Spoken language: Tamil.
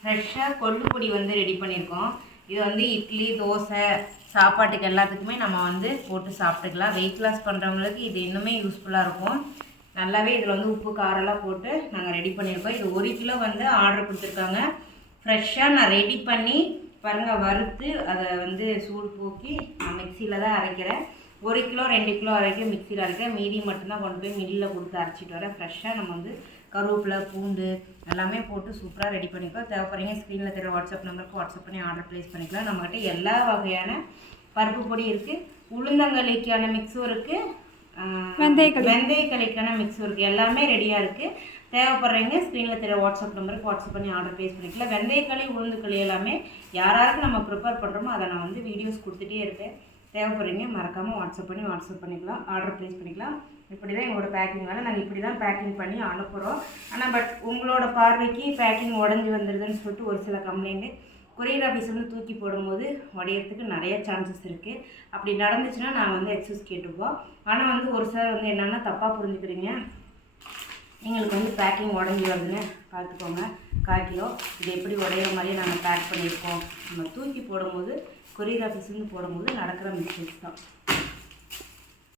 ஃப்ரெஷ்ஷாக கொள்ளு பொடி வந்து ரெடி பண்ணியிருக்கோம். இது வந்து இட்லி, தோசை, சாப்பாட்டுக்கு எல்லாத்துக்குமே நம்ம வந்து போட்டு சாப்பிட்டுக்கலாம். வெயிட் லாஸ் பண்ணுறவங்களுக்கு இது இன்னுமே யூஸ்ஃபுல்லாக இருக்கும். நல்லாவே இதில் வந்து உப்பு காரெல்லாம் போட்டு நாங்கள் ரெடி பண்ணியிருக்கோம். இது 1 கிலோ வந்து ஆர்டர் கொடுத்துருக்காங்க. ஃப்ரெஷ்ஷாக நான் ரெடி பண்ணி பாருங்கள், வறுத்து அதை வந்து சூடு போக்கி நான் மிக்சியில் தான் அரைக்கிறேன். 1 கிலோ 2 கிலோ வரைக்கும் மிக்சியில் அரைக்கிறேன். மீதி மட்டும்தான் கொண்டு போய் மில்லில் கொடுத்து அரைச்சிட்டு வரேன். ஃப்ரெஷ்ஷாக நம்ம வந்து கருவேப்பிலை, பூண்டு எல்லாமே போட்டு சூப்பராக ரெடி பண்ணிக்கலாம். தேவைப்படுறீங்க ஸ்க்ரீனில் தெரிய வாட்ஸ்அப் நம்பருக்கு வாட்ஸ்அப் பண்ணி ஆர்டர் ப்ளேஸ் பண்ணிக்கலாம். நம்மகிட்ட எல்லா வகையான பருப்பு பொடி இருக்குது. உளுந்தங்களிக்கான மிக்ஸும் இருக்குது, வெந்தயக்களிக்கான மிக்ஸும் இருக்குது. எல்லாமே ரெடியாக இருக்குது. தேவைப்படுறீங்க ஸ்க்ரீனில் தெரிய வாட்ஸ்அப் நம்பருக்கு வாட்ஸ்அப் பண்ணி ஆர்டர் ப்ளேஸ் பண்ணிக்கலாம். வெந்தயக்களி, உளுந்துக்களி எல்லாமே யாராருக்கு நம்ம ப்ரிப்பேர் பண்ணுறோமோ அதை நான் வந்து வீடியோஸ் கொடுத்துட்டே இருப்பேன். தேவைப்படுறீங்க மறக்காமல் வாட்ஸ்அப் பண்ணிக்கலாம், ஆர்டர் ப்ளேஸ் பண்ணிக்கலாம். இப்படி தான் எங்களோட பேக்கிங் வேலை. நாங்கள் இப்படி தான் பேக்கிங் பண்ணி அனுப்புகிறோம். ஆனால் பட் உங்களோட பார்வைக்கு பேக்கிங் உடஞ்சி வந்துடுதுன்னு சொல்லிட்டு ஒரு சில கம்ப்ளைண்ட்டு கொரியர் ஆஃபீஸ் வந்து தூக்கி போடும்போது உடையிறதுக்கு நிறைய சான்சஸ் இருக்குது. அப்படி நடந்துச்சுன்னா நான் வந்து எக்ஸ்கியூஸ் கேட்டுப்போம். ஆனால் வந்து ஒரு சிலர் வந்து என்னென்னா தப்பாக புரிஞ்சுக்கிறீங்க. எங்களுக்கு வந்து பேக்கிங் உடஞ்சி வருதுன்னு பார்த்துக்கோங்க. 1/4 கிலோ இது எப்படி உடையிற மாதிரியே நாங்கள் பேக் பண்ணியிருக்கோம். நம்ம தூக்கி போடும்போது கொரியர் ஆஃபீஸ்லேருந்து போடும்போது நடக்கிற மிஸ்டேக்ஸ் தான்.